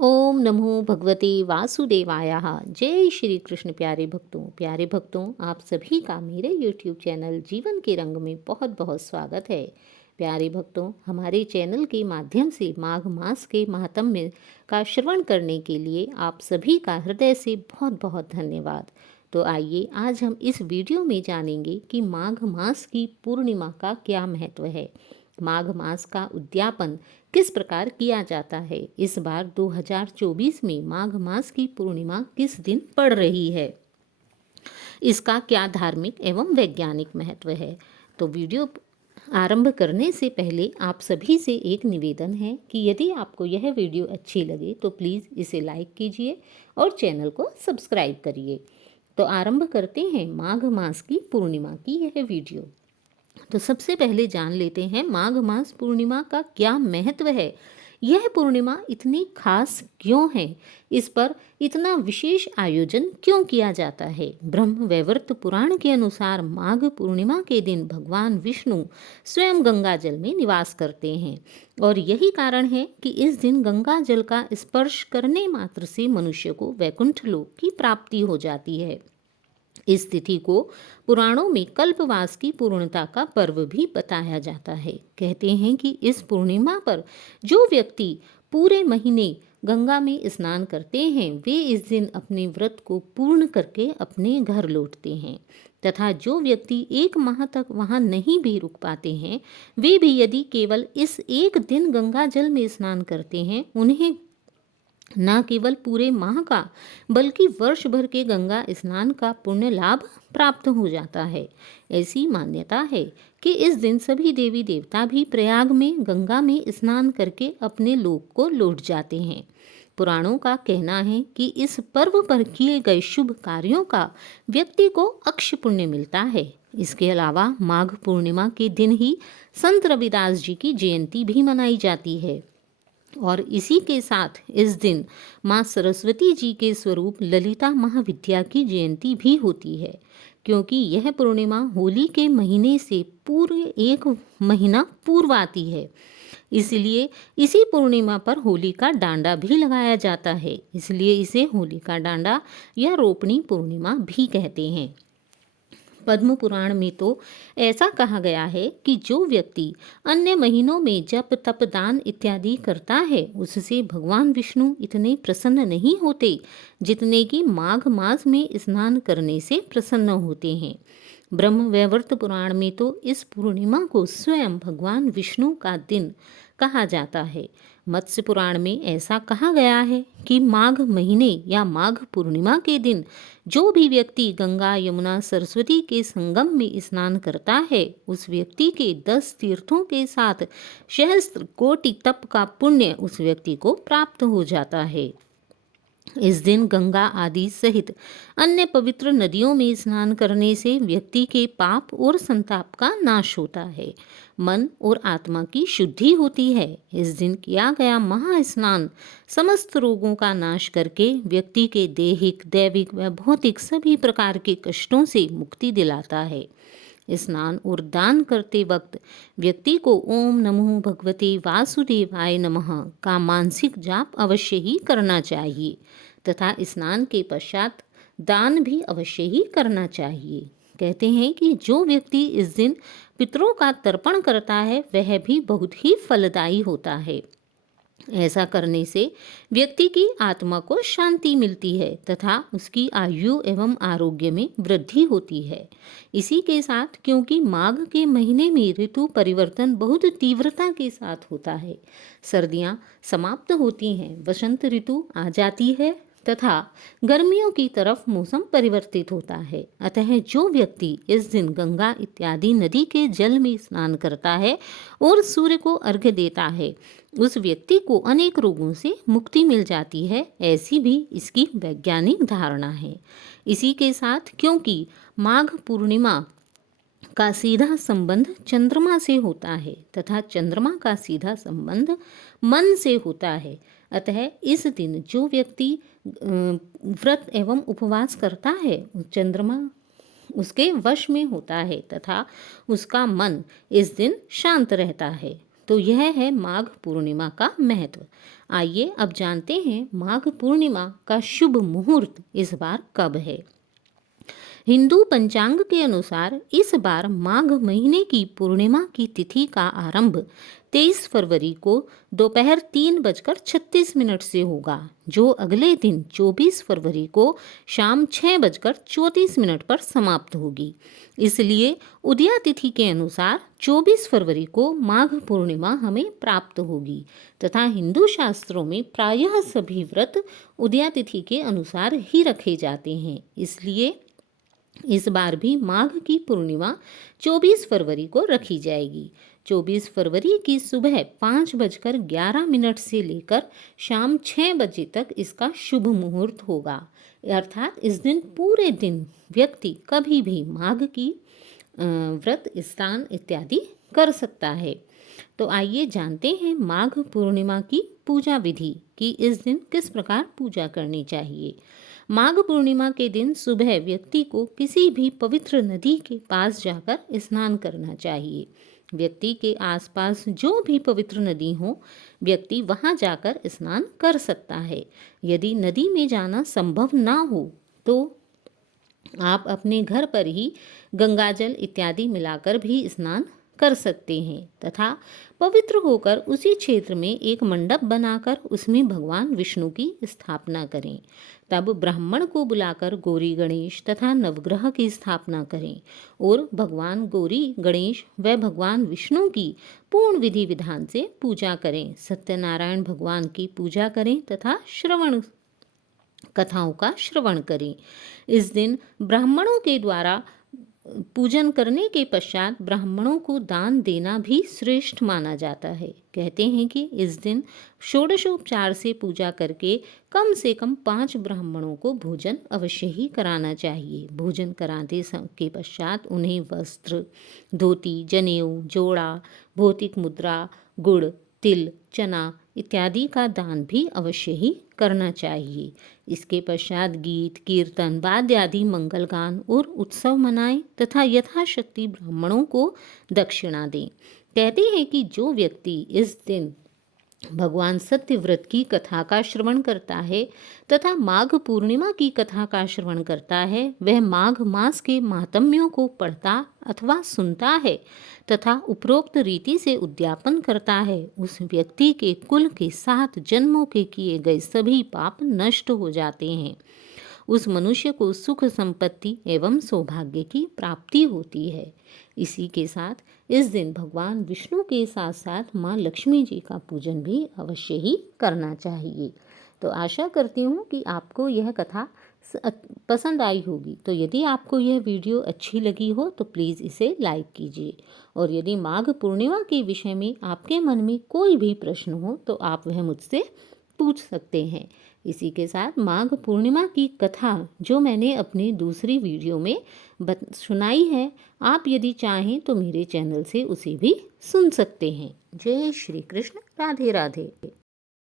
ओम नमो भगवते वासुदेवाय। जय श्री कृष्ण। प्यारे भक्तों, आप सभी का मेरे यूट्यूब चैनल जीवन के रंग में बहुत बहुत स्वागत है। प्यारे भक्तों, हमारे चैनल के माध्यम से माघ मास के महात्म्य का श्रवण करने के लिए आप सभी का हृदय से बहुत बहुत धन्यवाद। तो आइए आज हम इस वीडियो में जानेंगे कि माघ मास की पूर्णिमा का क्या महत्व है। माघ मास का उद्यापन किस प्रकार किया जाता है। इस बार 2024 में माघ मास की पूर्णिमा किस दिन पड़ रही है, इसका क्या धार्मिक एवं वैज्ञानिक महत्व है। तो वीडियो आरंभ करने से पहले आप सभी से एक निवेदन है कि यदि आपको यह वीडियो अच्छी लगे तो प्लीज़ इसे लाइक कीजिए और चैनल को सब्सक्राइब करिए। तो आरंभ करते हैं माघ मास की पूर्णिमा की यह वीडियो। तो सबसे पहले जान लेते हैं माघ मास पूर्णिमा का क्या महत्व है। यह पूर्णिमा इतनी खास क्यों है, इस पर इतना विशेष आयोजन क्यों किया जाता है। ब्रह्म वैवर्त पुराण के अनुसार माघ पूर्णिमा के दिन भगवान विष्णु स्वयं गंगा जल में निवास करते हैं और यही कारण है कि इस दिन गंगा जल का स्पर्श करने मात्र से मनुष्य को वैकुंठ लोक की प्राप्ति हो जाती है। इस तिथि को पुराणों में कल्पवास की पूर्णता का पर्व भी बताया जाता है। कहते हैं कि इस पूर्णिमा पर जो व्यक्ति पूरे महीने गंगा में स्नान करते हैं वे इस दिन अपने व्रत को पूर्ण करके अपने घर लौटते हैं, तथा जो व्यक्ति एक माह तक वहां नहीं भी रुक पाते हैं वे भी यदि केवल इस एक दिन गंगा जल में स्नान करते हैं उन्हें न केवल पूरे माह का बल्कि वर्ष भर के गंगा स्नान का पुण्य लाभ प्राप्त हो जाता है। ऐसी मान्यता है कि इस दिन सभी देवी देवता भी प्रयाग में गंगा में स्नान करके अपने लोक को लौट जाते हैं। पुराणों का कहना है कि इस पर्व पर किए गए शुभ कार्यों का व्यक्ति को अक्षय पुण्य मिलता है। इसके अलावा माघ पूर्णिमा के दिन ही संत रविदास जी की जयंती भी मनाई जाती है और इसी के साथ इस दिन माँ सरस्वती जी के स्वरूप ललिता महाविद्या की जयंती भी होती है, क्योंकि यह पूर्णिमा होली के महीने से पूर्व एक महीना पूर्व आती है। इसलिए इसी पूर्णिमा पर होली का डांडा भी लगाया जाता है, इसलिए इसे होली का डांडा या रोपणी पूर्णिमा भी कहते हैं। पद्म पुराण में तो ऐसा कहा गया है कि जो व्यक्ति अन्य महीनों में जप तप दान इत्यादि करता है उससे भगवान विष्णु इतने प्रसन्न नहीं होते जितने कि माघ मास में स्नान करने से प्रसन्न होते हैं। ब्रह्म वैवर्त पुराण में तो इस पूर्णिमा को स्वयं भगवान विष्णु का दिन कहा जाता है। मत्स्य पुराण में ऐसा कहा गया है कि माघ महीने या माघ पूर्णिमा के दिन जो भी व्यक्ति गंगा यमुना सरस्वती के संगम में स्नान करता है उस व्यक्ति के 10 तीर्थों के साथ सहस्त्र कोटि तप का पुण्य उस व्यक्ति को प्राप्त हो जाता है। इस दिन गंगा आदि सहित अन्य पवित्र नदियों में स्नान करने से व्यक्ति के पाप और संताप का नाश होता है, मन और आत्मा की शुद्धि होती है। इस दिन किया गया महास्नान समस्त रोगों का नाश करके व्यक्ति के दैहिक दैविक व भौतिक सभी प्रकार के कष्टों से मुक्ति दिलाता है। स्नान और दान करते वक्त व्यक्ति को ओम नमो भगवते वासुदेवाय नमः का मानसिक जाप अवश्य ही करना चाहिए तथा स्नान के पश्चात दान भी अवश्य ही करना चाहिए। कहते हैं कि जो व्यक्ति इस दिन पितरों का तर्पण करता है वह भी बहुत ही फलदायी होता है। ऐसा करने से व्यक्ति की आत्मा को शांति मिलती है तथा उसकी आयु एवं आरोग्य में वृद्धि होती है। इसी के साथ क्योंकि माघ के महीने में ऋतु परिवर्तन बहुत तीव्रता के साथ होता है, सर्दियां समाप्त होती हैं, वसंत ऋतु आ जाती है तथा गर्मियों की तरफ मौसम परिवर्तित होता है। अतः जो व्यक्ति इस दिन गंगा इत्यादि नदी के जल में स्नान करता है और सूर्य को अर्घ्य देता है उस व्यक्ति को अनेक रोगों से मुक्ति मिल जाती है। ऐसी भी इसकी वैज्ञानिक धारणा है। इसी के साथ क्योंकि माघ पूर्णिमा का सीधा संबंध चंद्रमा से होता है तथा चंद्रमा का सीधा संबंध मन से होता है, अतः इस दिन जो व्यक्ति व्रत एवं उपवास करता है चंद्रमा उसके वश में होता है तथा उसका मन इस दिन शांत रहता है। तो यह है माघ पूर्णिमा का महत्व। आइए अब जानते हैं माघ पूर्णिमा का शुभ मुहूर्त इस बार कब है। हिंदू पंचांग के अनुसार इस बार माघ महीने की पूर्णिमा की तिथि का आरंभ 23 फरवरी को दोपहर 3:36 से होगा, जो अगले दिन 24 फरवरी को शाम 6:34 पर समाप्त होगी। इसलिए उदया तिथि के अनुसार 24 फरवरी को माघ पूर्णिमा हमें प्राप्त होगी तथा हिंदू शास्त्रों में प्रायः सभी व्रत उदया तिथि के अनुसार ही रखे जाते हैं। इसलिए इस बार भी माघ की पूर्णिमा 24 फरवरी को रखी जाएगी। 24 फरवरी की सुबह 5:11 से लेकर शाम 6 बजे तक इसका शुभ मुहूर्त होगा। अर्थात इस दिन पूरे दिन व्यक्ति कभी भी माघ की व्रत स्नान इत्यादि कर सकता है। तो आइए जानते हैं माघ पूर्णिमा की पूजा विधि कि इस दिन किस प्रकार पूजा करनी चाहिए। माघ पूर्णिमा के दिन सुबह व्यक्ति को किसी भी पवित्र नदी के पास जाकर स्नान करना चाहिए। व्यक्ति के आसपास जो भी पवित्र नदी हो, व्यक्ति वहां जाकर स्नान कर सकता है। यदि नदी में जाना संभव ना हो तो आप अपने घर पर ही गंगाजल इत्यादि मिलाकर भी स्नान कर सकते हैं तथा पवित्र होकर उसी क्षेत्र में एक मंडप बनाकर उसमें भगवान विष्णु की स्थापना करें। तब ब्राह्मण को बुलाकर गौरी गणेश तथा नवग्रह की स्थापना करें और भगवान गौरी गणेश व भगवान विष्णु की पूर्ण विधि विधान से पूजा करें। सत्यनारायण भगवान की पूजा करें तथा कथाओं का श्रवण करें। इस दिन ब्राह्मणों के द्वारा पूजन करने के पश्चात ब्राह्मणों को दान देना भी श्रेष्ठ माना जाता है। कहते हैं कि इस दिन षोडशोपचार से पूजा करके कम से कम 5 ब्राह्मणों को भोजन अवश्य ही कराना चाहिए। भोजन कराने के पश्चात उन्हें वस्त्र, धोती, जनेऊ, जोड़ा, भौतिक मुद्रा, गुड़, तिल, चना इत्यादि का दान भी अवश्य ही करना चाहिए। इसके पश्चात गीत, कीर्तन, वाद्य आदि मंगल गान और उत्सव मनाएं तथा यथाशक्ति ब्राह्मणों को दक्षिणा दें। कहते हैं कि जो व्यक्ति इस दिन भगवान सत्यव्रत की कथा का श्रवण करता है तथा माघ पूर्णिमा की कथा का श्रवण करता है, वह माघ मास के महात्म्यों को पढ़ता अथवा सुनता है तथा उपरोक्त रीति से उद्यापन करता है, उस व्यक्ति के कुल के 7 जन्मों के किए गए सभी पाप नष्ट हो जाते हैं। उस मनुष्य को सुख, संपत्ति एवं सौभाग्य की प्राप्ति होती है। इसी के साथ इस दिन भगवान विष्णु के साथ साथ माँ लक्ष्मी जी का पूजन भी अवश्य ही करना चाहिए। तो आशा करती हूँ कि आपको यह कथा पसंद आई होगी। तो यदि आपको यह वीडियो अच्छी लगी हो तो प्लीज़ इसे लाइक कीजिए और यदि माघ पूर्णिमा के विषय में आपके मन में कोई भी प्रश्न हो तो आप वह मुझसे पूछ सकते हैं। इसी के साथ माघ पूर्णिमा की कथा जो मैंने अपनी दूसरी वीडियो में सुनाई है, आप यदि चाहें तो मेरे चैनल से उसे भी सुन सकते हैं। जय श्री कृष्ण, राधे राधे।